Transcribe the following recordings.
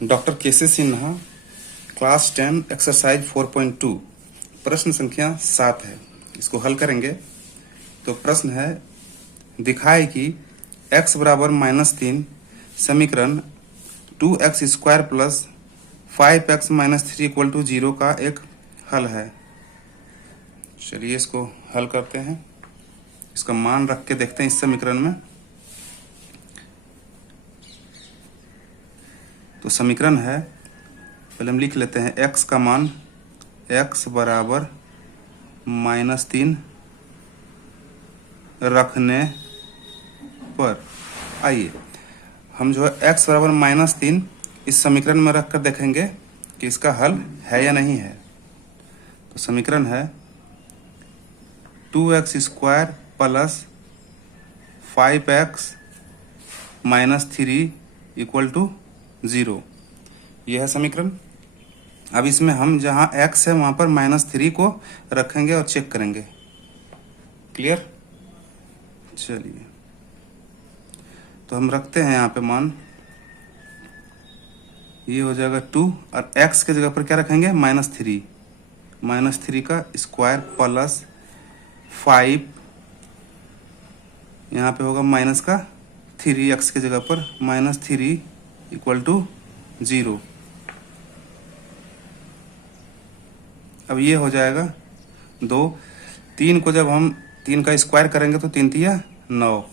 Doctor केसी Sinha, class 10 exercise 4.2 प्रश्न संख्या 7 है। इसको हल करेंगे तो प्रश्न है, दिखाए कि x बराबर -3 समीकरण 2x square plus 5x minus 3 equal to 0 का एक हल है। चलिए इसको हल करते हैं। इसका मान रख के देखते हैं इस समीकरण में। तो समीकरण है, पहले हम लिख लेते हैं x का मान x बराबर -3 रखने पर। आइए हम जो है x बराबर -3 इस समीकरण में रखकर देखेंगे कि इसका हल है या नहीं है। तो समीकरण है 2x square plus 5x minus 3 equal to 0। यह है समीकरण। अब इसमें हम जहाँ x है वहाँ पर -3 को रखेंगे और चेक करेंगे। क्लियर? चलिए तो हम रखते हैं यहाँ पे मान, ये हो जाएगा 2 और x के जगह पर क्या रखेंगे -3 का स्क्वायर प्लस 5, यहाँ पे होगा माइनस का 3 x के जगह पर -3 इक्वल टू 0। अब ये हो जाएगा 2, 3 को जब हम 3 का स्क्वायर करेंगे तो 3 तिया 9,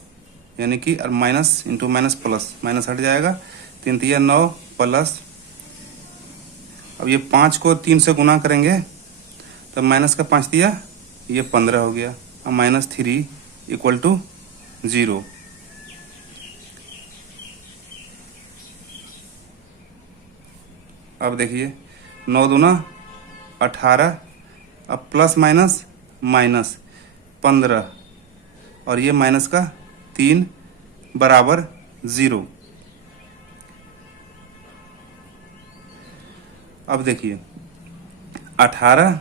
यानी कि minus into minus plus, minus हट जाएगा, 3 तिया 9 प्लस, अब ये 5 को 3 से गुना करेंगे तब माइनस का 5 तिया ये 15 हो गया, और -3 इक्वल टू 0। अब देखिए 9 दूना 18, अब प्लस माइनस माइनस 15 और ये माइनस का 3 बराबर 0। अब देखिए 18,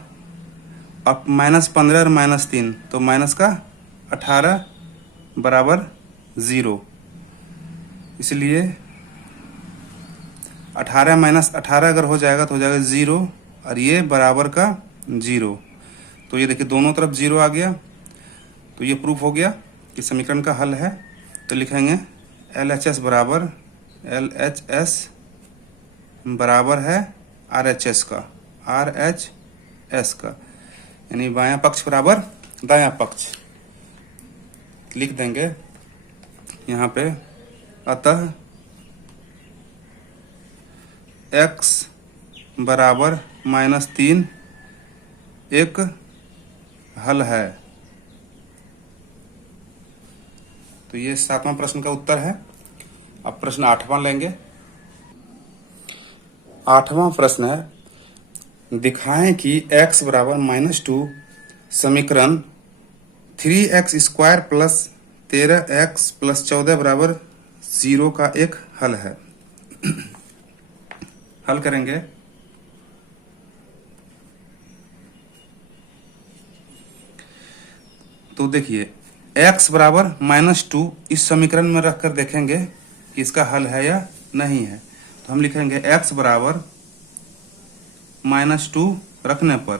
अब -15 और -3 तो माइनस का 18 बराबर 0। इसलिए 18 माइनस 18 अगर हो जाएगा तो हो जाएगा 0 और ये बराबर का 0। तो ये देखिए दोनों तरफ 0 आ गया। तो ये प्रूफ हो गया कि समीकरण का हल है। तो लिखेंगे LHS बराबर है RHS का, यानी बायां पक्ष बराबर दायां पक्ष। लिख देंगे यहाँ पे, अतः x बराबर -3 एक हल है। तो ये 7वां प्रश्न का उत्तर है। अब प्रश्न 8वां लेंगे। 8वां प्रश्न है, दिखाएं कि x बराबर -2 समीकरण 3x square plus 13x plus 14 बराबर 0 का एक हल है। हल करेंगे तो देखिए x बराबर -2 इस समीकरण में रखकर देखेंगे कि इसका हल है या नहीं है। तो हम लिखेंगे x बराबर -2 रखने पर।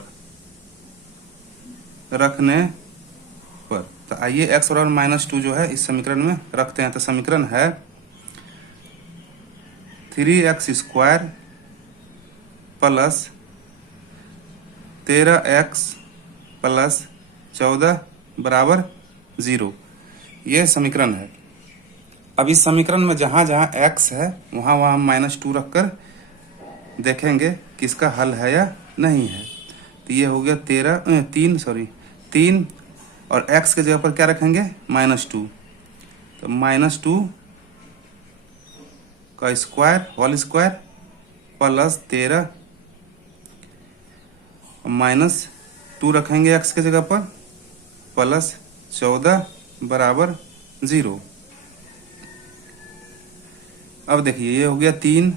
तो आइए x बराबर -2 जो है इस समीकरण में रखते हैं। तो समीकरण है 3x square plus 13x plus 14 बराबर 0। ये समीकरण है। अब इस समीकरण में जहां जहां x है वहां वहां हम -2 रखकर देखेंगे कि इसका हल है या नहीं है। तो ये हो गया 3 और x के जगह पर क्या रखेंगे -2। तो -2 का स्क्वायर होल स्क्वायर प्लस 13 -2 रखेंगे x के जगह पर प्लस 14 बराबर 0। अब देखिए ये हो गया 3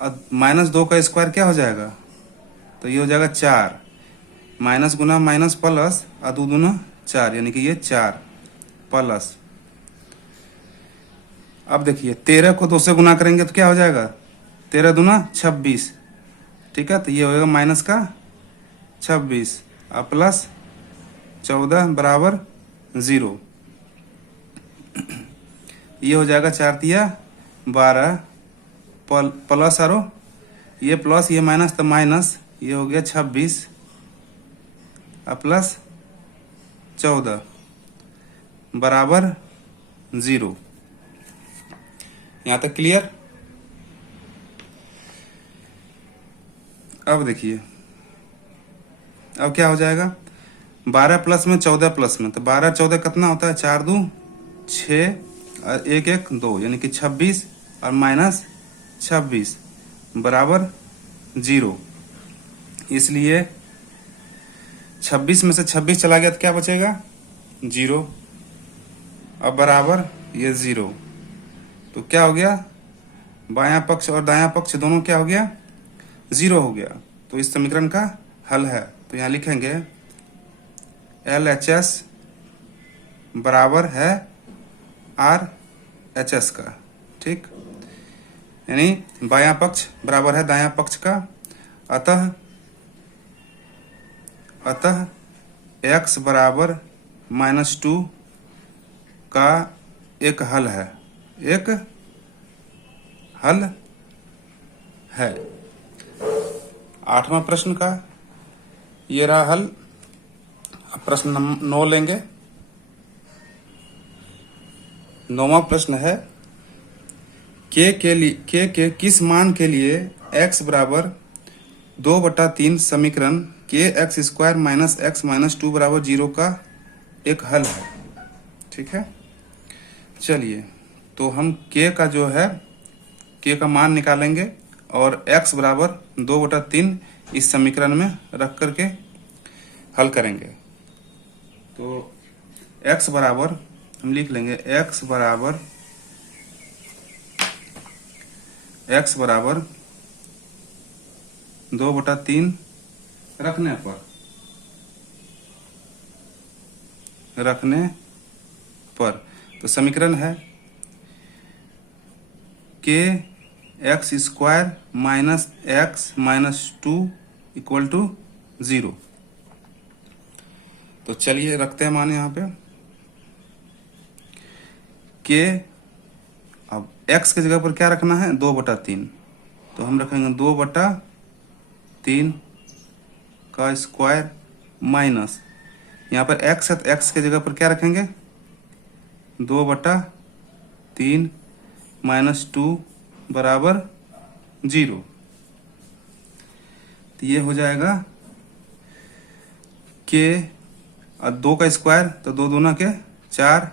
और -2 का स्क्वायर क्या हो जाएगा, तो ये हो जाएगा 4, माइनस गुना माइनस प्लस और 2 दूना 4, यानी कि ये 4 प्लस। अब देखिए 13 को 2 से गुना करेंगे तो क्या हो जाएगा 13 दूना 26, ठीक है। तो ये होगा माइनस का 26 और प्लस 14 बराबर 0। ये हो जाएगा 4 तिया 12 प्लस आरो ये प्लस ये माइनस तो माइनस, ये हो गया 26 और प्लस 14 बराबर 0। यहाँ तक क्लियर। अब देखिए अब क्या हो जाएगा, 12 प्लस में 14 प्लस में, तो 12 14 कितना होता है, 4 2 6 और 1 1 2, यानी कि 26 और माइनस 26 बराबर 0। इसलिए 26 में से 26 चला गया तो क्या बचेगा, 0। अब बराबर ये 0, तो क्या हो गया, बायां पक्ष और दायां पक्ष दोनों क्या हो गया, 0 हो गया। तो इस समीकरण का हल है। तो यहाँ लिखेंगे LHS बराबर है RHS का, ठीक। यानी बायां पक्ष बराबर है दायां पक्ष का, अतः x बराबर -2 का एक हल है, एक हल है। 8वां प्रश्न का ये रहा हल। अब प्रश्न 9 लेंगे। 9वां प्रश्न है k के किस मान के लिए x बराबर 2/3 समीकरण kx² - x - 2 बराबर 0 का एक हल है, ठीक है। चलिए तो हम k का जो है k का मान निकालेंगे और x बराबर 2/3 इस समीकरण में रख करके हल करेंगे। तो x बराबर हम लिख लेंगे, x बराबर 2/3 रखने पर तो समीकरण है kx² - x - 2 = 0। तो चलिए रखते हैं मान यहाँ पे k। अब x की जगह पर क्या रखना है, 2/3, तो हम रखेंगे 2/3 का स्क्वायर माइनस, यहाँ पर x है तो x की जगह पर क्या रखेंगे, 2/3 - 2 बराबर 0। तो ये हो जाएगा k और 2 का स्क्वायर तो 2 दूना के 4,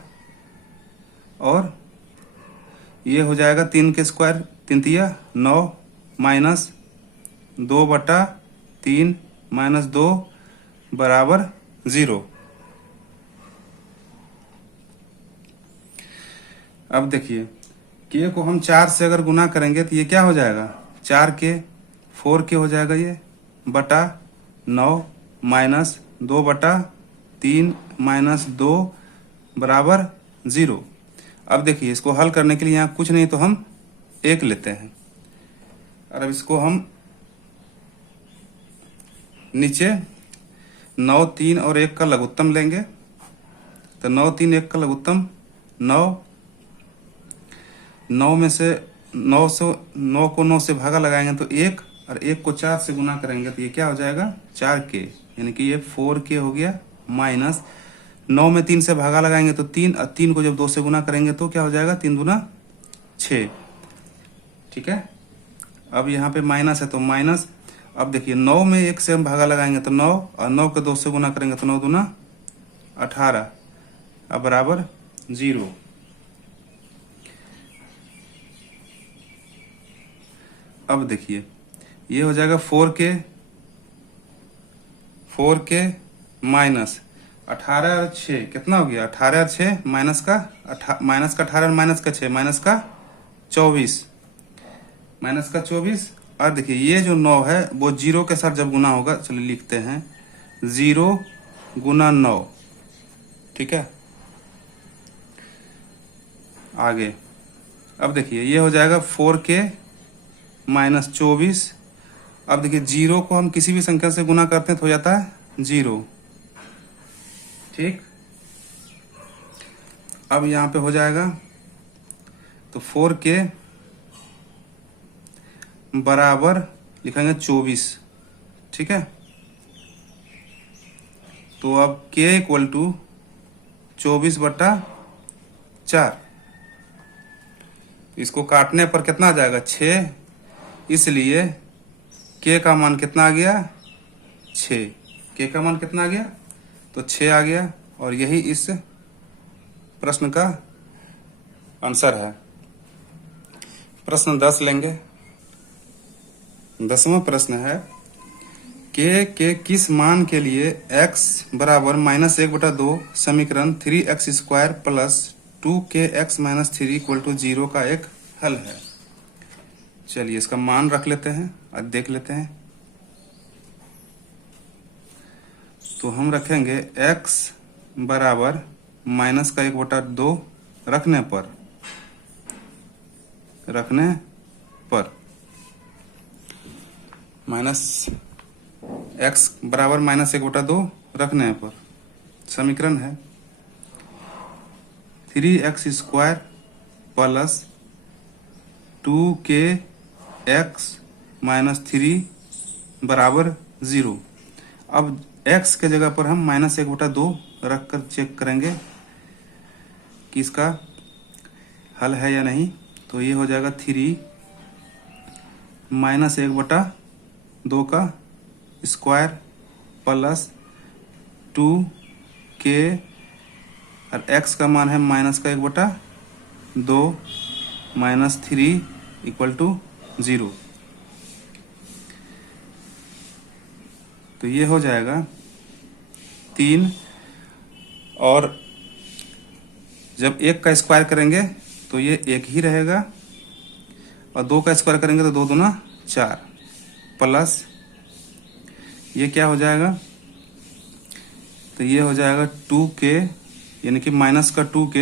और ये हो जाएगा 3 के स्क्वायर 3 तिया 9 माइनस 2/3 - 2 बराबर 0। अब देखिए k को हम 4 से अगर गुना करेंगे तो ये क्या हो जाएगा, 4k 4k हो जाएगा, ये बटा 9 माइनस 2/3 - 2 बराबर 0। अब देखिए इसको हल करने के लिए यहाँ कुछ नहीं तो हम 1 लेते हैं, और अब इसको हम नीचे 9 3 और 1 का लघुत्तम लेंगे। तो 9 3 1 का लघुत्तम 9 में से 9 को 9 से भागा लगाएंगे तो 1, और 1 को 4 से गुना करेंगे तो ये क्या हो जाएगा, 4k, यानी कि ये 4k हो गया, माइनस 9 में 3 से भागा लगाएंगे तो 3, और 3 को जब 2 से गुना करेंगे तो क्या हो जाएगा, 3 दूना 6, ठीक है। अब यहाँ पे माइनस है तो माइनस, अब देखिए 9 में 1 से हम भागा लगाएंगे तो 9, और 9 को 2 से गुना करेंगे तो 9 दूना 18, अब बराबर 0। अब देखिए ये हो जाएगा 4k माइनस 18 और 6 कितना हो गया, 18 और 6 माइनस का 18 और माइनस का 6 माइनस का 24। और देखिए ये जो 9 है वो 0 के साथ जब गुना होगा, चलिए लिखते हैं 0 गुना 9, ठीक है। आगे अब देखिए ये हो जाएगा 4k माइनस 24। अब देखिए 0 को हम किसी भी संख्या से गुना करते हैं तो हो जाता है 0। ठीक, अब यहाँ पे हो जाएगा तो 4k बराबर लिखेंगे 24। ठीक है, तो अब k इक्वल टू 24/4। इसको काटने पर कितना आ जाएगा 6, इसलिए k का मान कितना आ गया 6। k का मान कितना आ गया तो 6 आ गया, और यही इस प्रश्न का आंसर है। प्रश्न 10 लेंगे। 10वां प्रश्न है के किस मान के लिए x बराबर -1/2 समीकरण 3x² plus 2kx - 3 equal to 0 का एक हल है। चलिए इसका मान रख लेते हैं और देख लेते हैं। तो हम रखेंगे x बराबर -1/2 रखने पर x बराबर -1/2 रखने पर समीकरण है 3x² प्लस 2kx - 3 बराबर 0। अब x के जगह पर हम -1/2 रख कर चेक करेंगे कि इसका हल है या नहीं। तो ये हो जाएगा 3 -1/2 का स्क्वायर प्लस 2k, और x का मान है -1/2 -3 इक्वल टू 0। तो ये हो जाएगा 3, और जब 1 का स्क्वायर करेंगे तो ये 1 ही रहेगा, और 2 का स्क्वायर करेंगे तो 2 दूना 4, प्लस ये क्या हो जाएगा तो ये हो जाएगा 2k, यानी कि माइनस का 2k,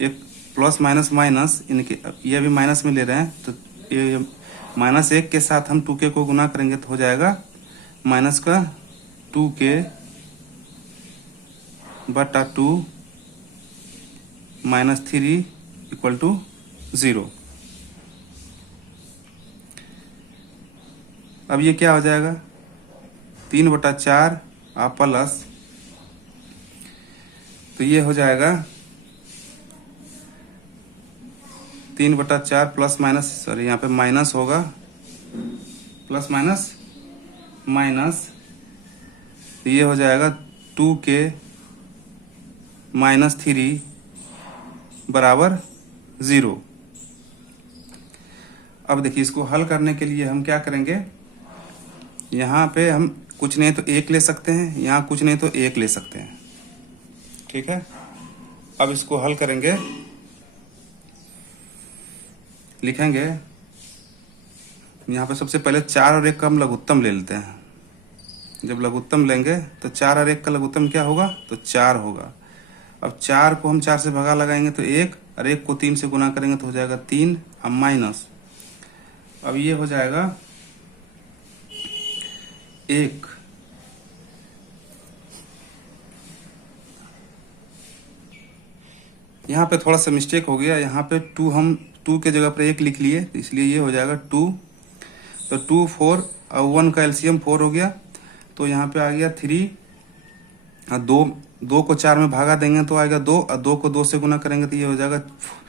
एक प्लस माइनस माइनस, यानी कि ये अभी माइनस में ले रहे हैं तो ये -1 के साथ हम 2k को गुना करेंगे तो हो जाएगा माइनस का 2k बटा 2 -3 इक्वल टू 0। अब ये क्या हो जाएगा 3/4 प्लस, तो ये हो जाएगा 3/4 प्लस माइनस, सॉरी यहाँ पे माइनस होगा, प्लस माइनस माइनस, तो ये हो जाएगा 2k - 3 बराबर 0। अब देखिए इसको हल करने के लिए हम क्या करेंगे, यहाँ पे हम कुछ नहीं तो 1 ले सकते हैं, यहाँ कुछ नहीं तो 1 ले सकते हैं। ठीक है, अब इसको हल करेंगे, लिखेंगे यहाँ पे सबसे पहले 4 और 1 का हम लघुत्तम ले लेते हैं। जब लघुत्तम लेंगे तो 4 और 1 का लघुत्तम क्या होगा तो 4 होगा। अब 4 को हम 4 से भगा लगाएंगे तो 1, और 1 को 3 से गुना करेंगे तो हो जाएगा 3, अब माइनस, अब ये हो जाएगा 1। यहाँ पे थोड़ा सा मिस्टेक हो गया, यहाँ पे 2 हम 2 के जगह पर 1 लिख लिए, तो इसलिए ये हो जाएगा 2। तो 2 4 और 1 का एलसीएम 4 हो गया, तो यहाँ पे आ गया 3, और 2 को 4 में भागा देंगे तो आएगा 2, और 2 को 2 से गुना करेंगे तो ये हो जाएगा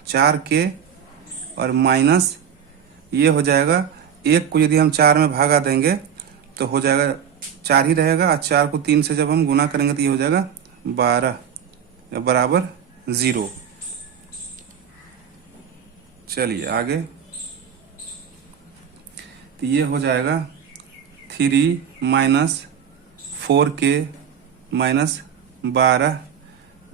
4k, और माइनस ये हो जाएगा 1 को यदि हम 4 में भागा देंगे तो हो जाएगा 4 ही रहेगा, और 4 को 3 से जब हम गुना करेंगे तो ये हो जाएगा 12 बराबर 0। चलिए आगे, तो ये हो जाएगा 3 - 4k - 12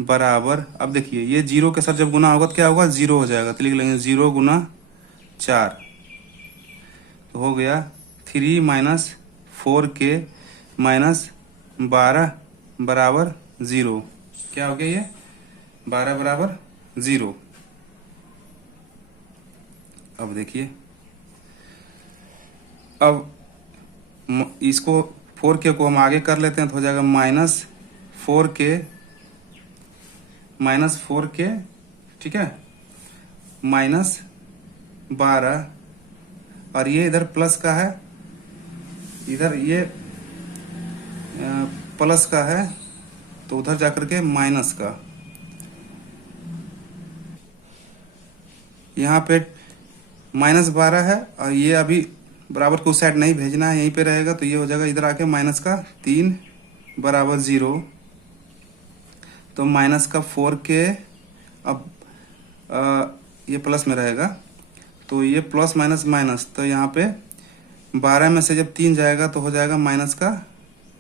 बराबर, अब देखिए ये 0 के साथ जब गुना होगा तो क्या होगा 0 हो जाएगा, तो लिख लेंगे 0 गुना 4, तो हो गया 3 - 4k - 12 बराबर 0। क्या हो गया ये 12 बराबर 0। अब देखिए अब इसको 4k को हम आगे कर लेते हैं तो हो जाएगा -4k, ठीक है, -12, और ये इधर प्लस का है, इधर ये प्लस का है, तो उधर जाकर के माइनस का। यहाँ पे -12 है और ये अभी बराबर को साइड नहीं भेजना है, यहीं पे रहेगा, तो ये हो जाएगा इधर आके माइनस का 3 बराबर 0, तो माइनस का 4k, अब ये प्लस में रहेगा, तो ये प्लस माइनस माइनस, तो यहाँ पे 12 में से जब 3 जाएगा तो हो जाएगा माइनस का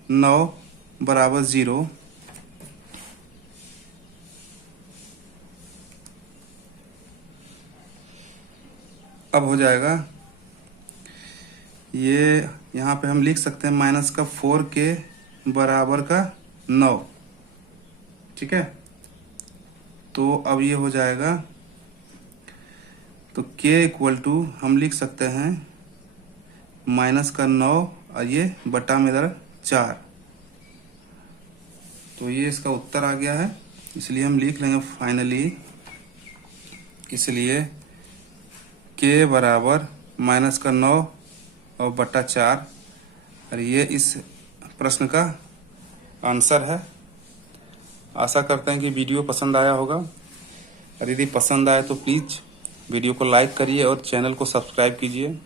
9 बराबर 0। अब हो जाएगा ये, यहाँ पे हम लिख सकते हैं माइनस का 4k बराबर का 9, ठीक है। तो अब ये हो जाएगा, तो k इक्वल टू हम लिख सकते हैं माइनस का 9 और ये बटा में इधर 4, तो ये इसका उत्तर आ गया है। इसलिए हम लिख लेंगे फाइनली, इसलिए k बराबर माइनस का 9 और बटा 4, और ये इस प्रश्न का आंसर है। आशा करते हैं कि वीडियो पसंद आया होगा, और यदि पसंद आए तो प्लीज़ वीडियो को लाइक करिए और चैनल को सब्सक्राइब कीजिए।